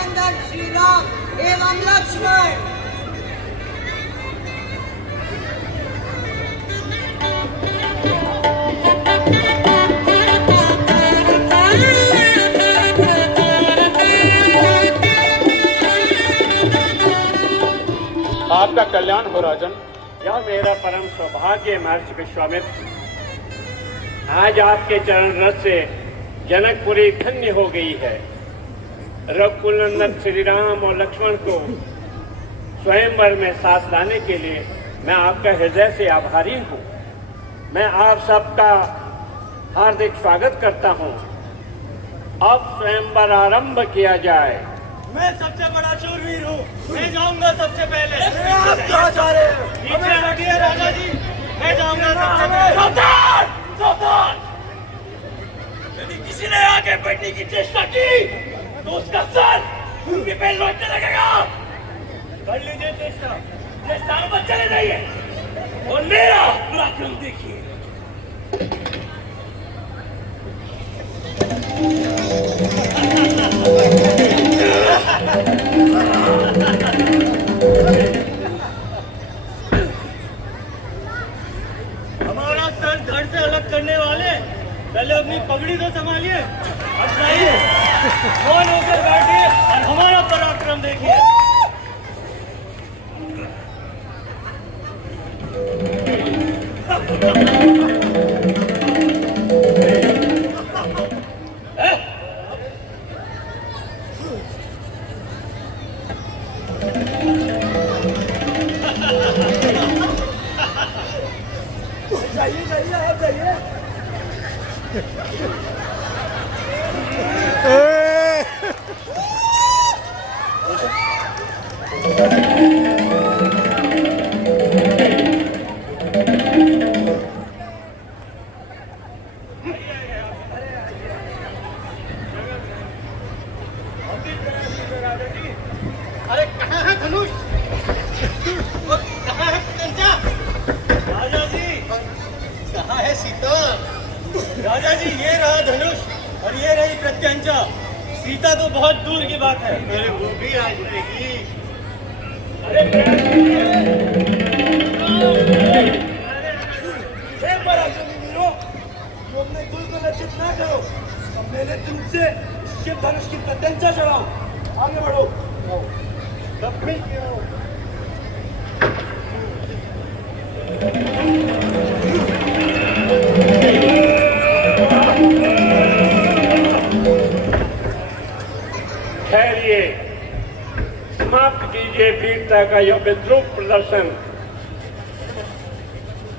अंदर श्री राम एवं लक्ष्मण। आपका कल्याण हो राजन। यह मेरा परम सौभाग्य महर्षि विश्वामित्र। आज आपके चरण रस से जनकपुरी धन्य हो गई है। रघुकुल नंदन श्री राम और लक्ष्मण को स्वयंवर में साथ लाने के लिए मैं आपका हृदय से आभारी हूँ। मैं आप सबका हार्दिक स्वागत करता हूँ। अब स्वयंवर आरंभ किया जाए। मैं सबसे बड़ा शूरवीर हूँ, मैं जाऊंगा सबसे पहले। आप कहाँ जा रहे हो? पीछे हटिए राजा जी, मैं जाऊंगा सबसे पहले। सावधान! सावधान! यदि किसी ने आगे बढ़ने की चेष्टा की तो उसका सर उनके पे लौटने लगेगा। कर लीजिए चेष्टा। चेष्टा में चले जाइए और मेरा पराक्रम देखिए। हमारा सर धड़ से अलग करने वाले पहले अपनी पगड़ी तो संभालिए। अब जाइए, कौन होकर बैठिए और हमारा पराक्रम देखिए। जाइए जाइए आप जाइए। अरे कहाँ है धनुष? और कहाँ है कंचा? राजा जी, कहाँ है सीता? राजा जी, ये रहा धनुष और ये रही प्रत्यंचा। सीता तो बहुत दूर की बात है। अरे वो भी आ जाएगी। अरे पराक्रमी वीरों, तुम अपने कुल को लज्जित ना करो। अब मैंने तुमसे शिव धनुष की प्रत्यंचा चढ़ाओ। आगे बढ़ो। सब मिल के आओ। ठहरिए, समाप्त कीजिए वीरता का यह विद्रूप प्रदर्शन।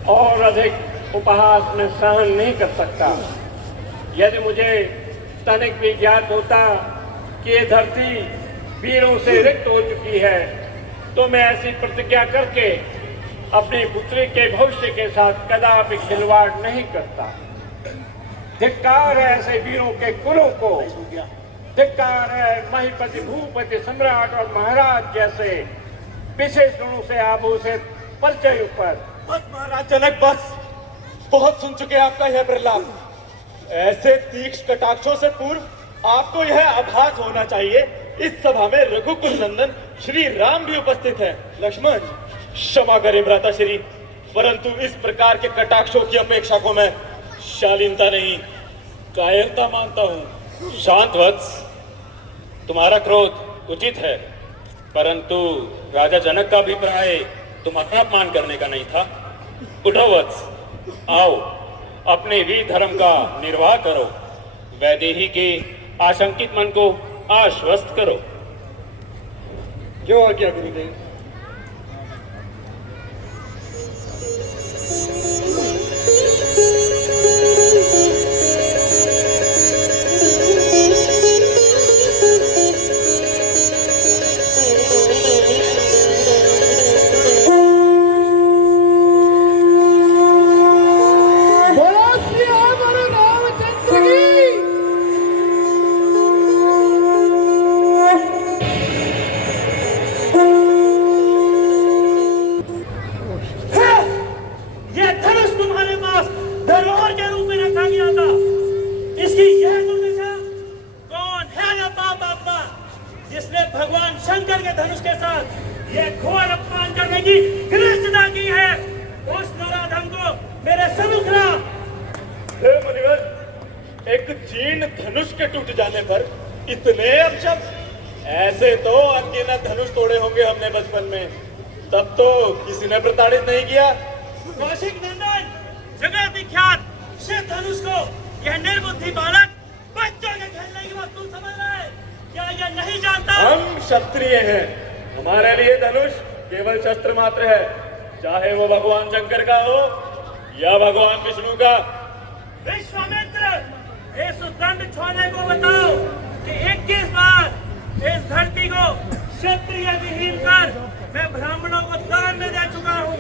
और अधिक उपहास में सहन नहीं कर सकता। यदि मुझे तनिक भी ज्ञात होता कि ये धरती वीरों से रिक्त हो चुकी है तो मैं ऐसी प्रतिज्ञा करके अपनी पुत्री के भविष्य के साथ कदापि खिलवाड़ नहीं करता। धिक्कार है ऐसे वीरों के कुलों को। धिक्कार है महीपति, भूपति, सम्राट और महाराज जैसे विशेष गुणों से आभूषित परिचय पर। बस महाराज जनक, बस बहुत सुन चुके आपका यह प्रलाप। ऐसे तीक्ष्ण कटाक्षों से पूर्व आपको यह आभास होना चाहिए इस सभा में रघुकुल नंदन श्री राम भी उपस्थित है। लक्ष्मण, क्षमा करें भ्राताश्री, परंतु इस प्रकार के कटाक्षों की अपेक्षा को मैं शालीनता नहीं, कायरता मानता हूँ। शांत वत्स, तुम्हारा क्रोध उचित है, परंतु राजा जनक का अभिप्राय तुम्हारा अपमान करने का नहीं था। उठो वत्स, आओ अपने वीर धर्म का निर्वाह करो। वैदेही के आशंकित मन को आश्वस्त करो। जो आज्ञा गुरुदेव। जिसने भगवान शंकर के धनुष के साथ यह घोर अपमान करने की घृणा की है, उस नराधम को मेरे सम्मुख ला। हे मुनिवर, एक जीर्ण धनुष के टूट जाने पर इतने अपशब्द? ऐसे तो अनगिनत धनुष तोड़े होंगे हमने बचपन में, तब तो किसी ने प्रताड़ित नहीं किया। कौशिक नंदन, जगत विख्यात शिव धनुष को यह निर्बुद्धि बालक बच्चों के खेलने की वस्तु समझ रहा है, क्या यह नहीं जानता? हम क्षत्रिय हैं, हमारे लिए धनुष केवल शस्त्र मात्र है, चाहे वो भगवान शंकर का हो या भगवान विष्णु का। विश्वामित्र, इस दंड छोड़ने को बताओ कि 21 बार इस धरती को क्षत्रिय विहीन कर मैं ब्राह्मणों को दान में दे चुका हूँ।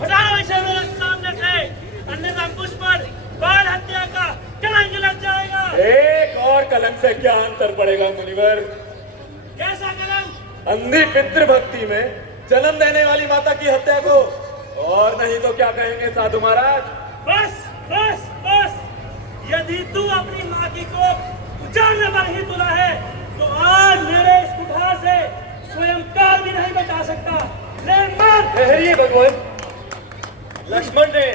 हटाओ इसे मेरे सामने से, अन्यथा मुझ पर बाल हत्या का कलंक लग जाएगा। एक और कलंक से क्या अंतर पड़ेगा मुनिवर? कैसा कलंक? अंधी पितृभक्ति में जन्म देने वाली माता की हत्या को, और नहीं तो क्या कहेंगे साधु महाराज? बस बस बस, यदि तू अपनी माँ की कोख उजाड़ने पर ही तुला है तो आज मेरे इस कुठार से स्वयं काल भी नहीं बचा सकता। ले मर। ठहरिए भगवान, लक्ष्मण ने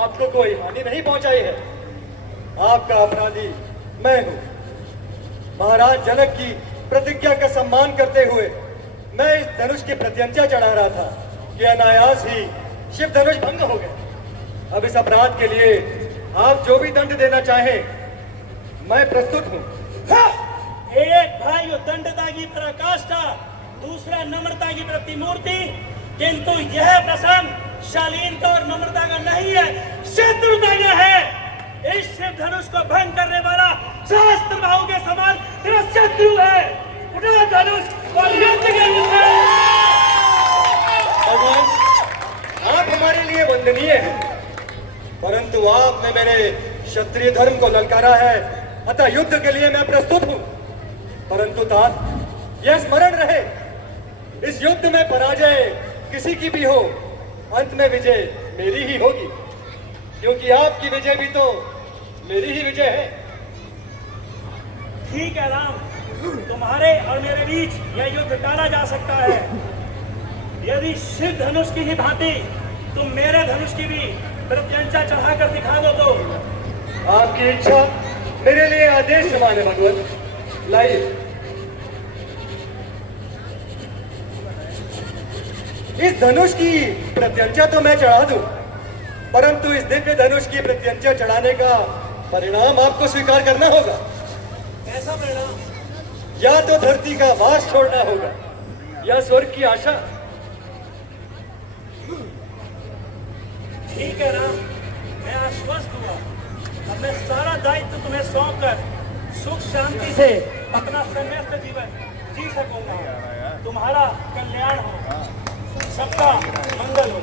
आपको कोई हानि नहीं पहुंचाई है, आपका अपराधी मैं हूं। महाराज जनक की प्रतिज्ञा का सम्मान करते हुए मैं इस धनुष की प्रत्यंचा चढ़ा रहा था कि अनायास ही शिव धनुष भंग हो गए। अब इस अपराध के लिए आप जो भी दंड देना चाहें मैं प्रस्तुत हूं। एक भाई दंडता की पराकाष्ठा, दूसरा नम्रता की प्रतिमूर्ति, किंतु यह प्रसंग शालीनता और नम्रता का नहीं है, शत्रुता का है। इस शिव धनुष को भंग करने वाला सहस्त्र बाहु के समान तेरा शत्रु है। उठा धनुष और युद्ध के मुझे। भगवान, आप हमारे लिए वंदनीय हैं, परंतु आपने मेरे क्षत्रिय धर्म को ललकारा है, अतः युद्ध के लिए मैं प्रस्तुत हूं। परंतु तात, यह स्मरण रहे, इस युद्ध में पराजय किसी की भी हो, अंत में विजय मेरी ही होगी, क्योंकि आपकी विजय भी तो मेरी ही विजय है। ठीक है राम, तुम्हारे और मेरे बीच यह युद्ध टाला जा सकता है। यदि शिव धनुष की ही भांति तुम मेरे धनुष की भी प्रत्यंचा चढ़ाकर दिखा दो तो। आपकी इच्छा मेरे लिए आदेश समान है भगवान। लाइए, इस धनुष की प्रत्यंचा तो मैं चढ़ा दूं, परंतु इस दिव्य धनुष की प्रत्यंचा चढ़ाने का परिणाम आपको स्वीकार करना होगा। ऐसा परिणाम? या तो धरती का वास छोड़ना होगा या स्वर्ग की आशा। ठीक है राम, मैं आश्वस्त हुआ। अब मैं सारा दायित्व तुम्हें सौंप कर सुख शांति से अपना संन्यास्त जीवन जी सकूंगा। तुम्हारा कल्याण हो, सबका मंगल हो।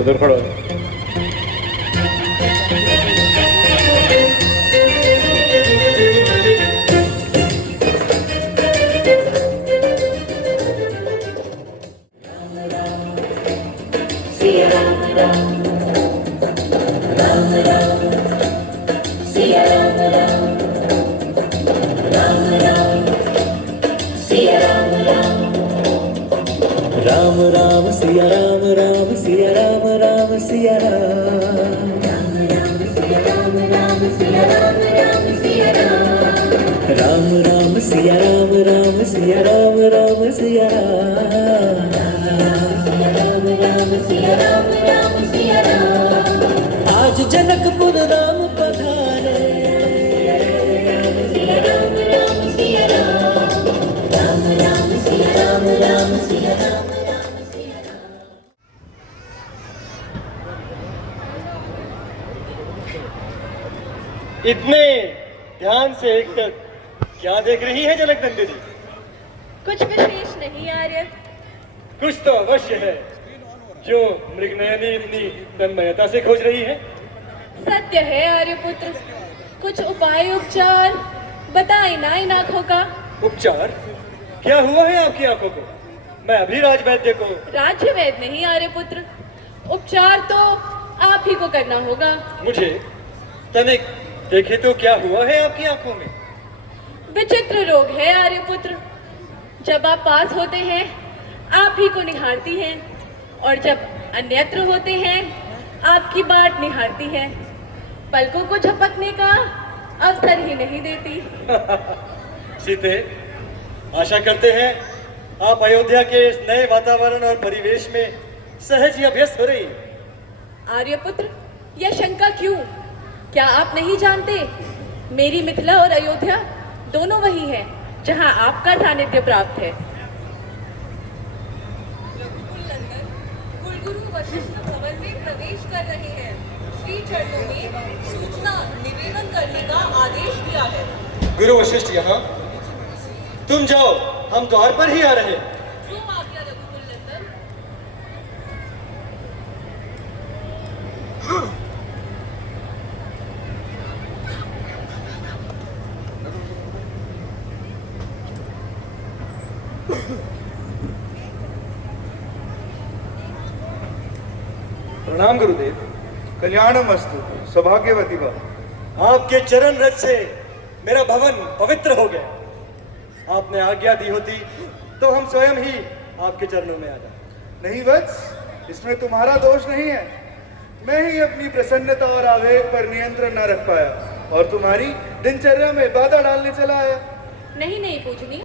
उधर खड़ो। राम राम सिया राम राम सिया राम राम सिया राम राम राम सिया राम राम सिया राम राम सिया राम राम राम सिया राम राम सिया राम राम सिया राम राम राम सिया राम राम सिया राम। आज जनकपुर राम पधारे, सिया राम राम सिया राम राम राम सिया राम राम सिया राम। इतने ध्यान से एक तक क्या देख रही है जनक नंदिनी? कुछ विशेष नहीं आर्य। कुछ तो अवश्य है, जो मृगनयनी इतनी तन्मयता से खोज रही है। सत्य है आर्यपुत्र, कुछ उपाय उपचार बताए ना इन आंखों का। उपचार? क्या हुआ है आपकी आंखों को? मैं अभी राजवैद्य को। राज्य वैद्य नहीं आर्यपुत्र, उपचार तो आप ही को करना होगा। मुझे तनिक देखे तो क्या हुआ है आपकी आंखों में? विचित्र रोग है आर्यपुत्र। जब आप पास होते हैं आप ही को निहारती हैं, और जब अन्यत्र होते हैं आपकी बाट निहारती है। पलकों को झपकने का अवसर ही नहीं देती। सीते, आशा करते हैं आप अयोध्या के इस नए वातावरण और परिवेश में सहज ही अभ्यस्त हो रही हैं। आर्यपुत्र, यह शंका क्यों? क्या आप नहीं जानते, मेरी मिथिला और अयोध्या दोनों वही है जहां आपका सानिध्य प्राप्त है। कुलगुरु वशिष्ठ भवन में प्रवेश कर रहे हैं। श्री चरणों में सूचना निवेदन करने का आदेश दिया है। गुरु वशिष्ठ यहाँ, तुम जाओ, हम द्वार पर ही आ रहे हैं। जो आज्ञा रघुकुल नंदन। प्रणाम गुरुदेव। कल्याणमस्तु, सौभाग्यवती भव। आपके चरण रज से मेरा भवन पवित्र हो गया। आपने आज्ञा दी होती तो हम स्वयं ही आपके चरणों में आ जाते। नहीं वत्स, इसमें तुम्हारा दोष नहीं है। मैं ही अपनी प्रसन्नता और आवेग पर नियंत्रण न रख पाया और तुम्हारी दिनचर्या में बाधा डालने चला आया। नहीं नहीं पूजनीय,